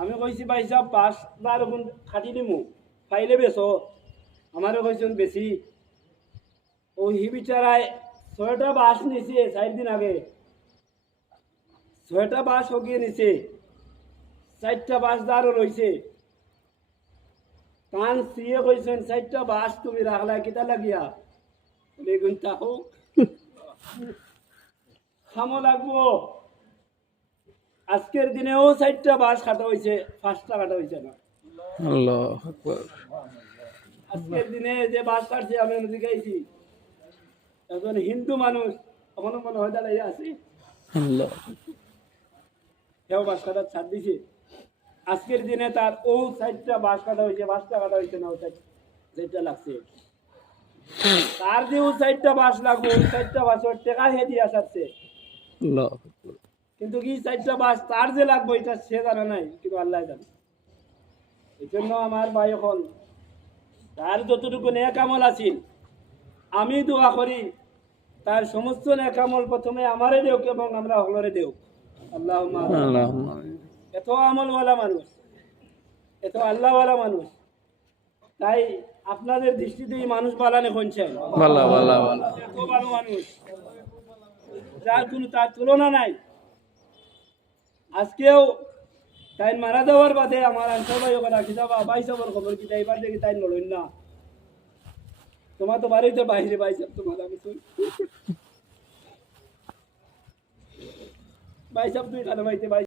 আমি কইছি ভাই সাহেব বাস বার গুণ খাটি দিমু পাইলে বেছো আমারও কইছেন বেশি ওই হি বিচারায় 6টা বাস নিছে 4 দিন আগে 6টা বাস হকিয়ে নিছে 4টা বাস দাঁড়ো রইছে কান সিয়ে কইছেন 4টা বাস তুমি রাখলা কিতা লাগিয়া বেগুন তাকো খামো লাগবো আজকের দিনেও 4টা বাস কাটা হয়েছে 5টা কাটা হয়েছে না আল্লাহু আকবার আজকের দিনে যে বাস কাটছে আমি দেখাইছি একজন হিন্দু মানুষ এখনো মনে হয় দাঁড়াইয়া আছে আল্লাহ কেউ বাস কাটার ছাড় দিছে আজকের দিনে তার ও 4টা বাস কাটা হয়েছে 5টা কাটা হয়েছে না ও 4টা লাগছে তার যে ও 4টা বাস লাগবে ওই 4টা বাসের টাকা হে দিয়া সারছে আল্লাহু আকবার কিন্তু কি 4টা বাস তার যে লাগবে এটা সে জানা নাই কিন্তু আল্লাহ জানে এই জন্য আমার ভাই এখন তার যতটুকু নেক আমল আছিল আমি দোয়া করি তার সমস্ত নেক আমল প্রথমে আমারে দেও এবং আমরা হলরে দেও আল্লাহুম্মা আল্লাহুম্মা এত আমলওয়ালা মানুষ এত আল্লাহওয়ালা মানুষ তাই আপনাদের দৃষ্টিতে এই মানুষ বালানে শুনছেন ভালো ভালো ভালো এত ভালো মানুষ যার কোনো তার তুলনা নাই আজকেও তাই মারা যাওয়ার বাদে আমার আনসার ভাই ওখানে রাখি যাবা ভাই সবর খবর কি তাই এবার দেখি তাই লড়েন না তোমার তো বাড়ি তো বাইরে ভাই সব তোমার আমি ভাই সব তুই খানা ভাইতে ভাই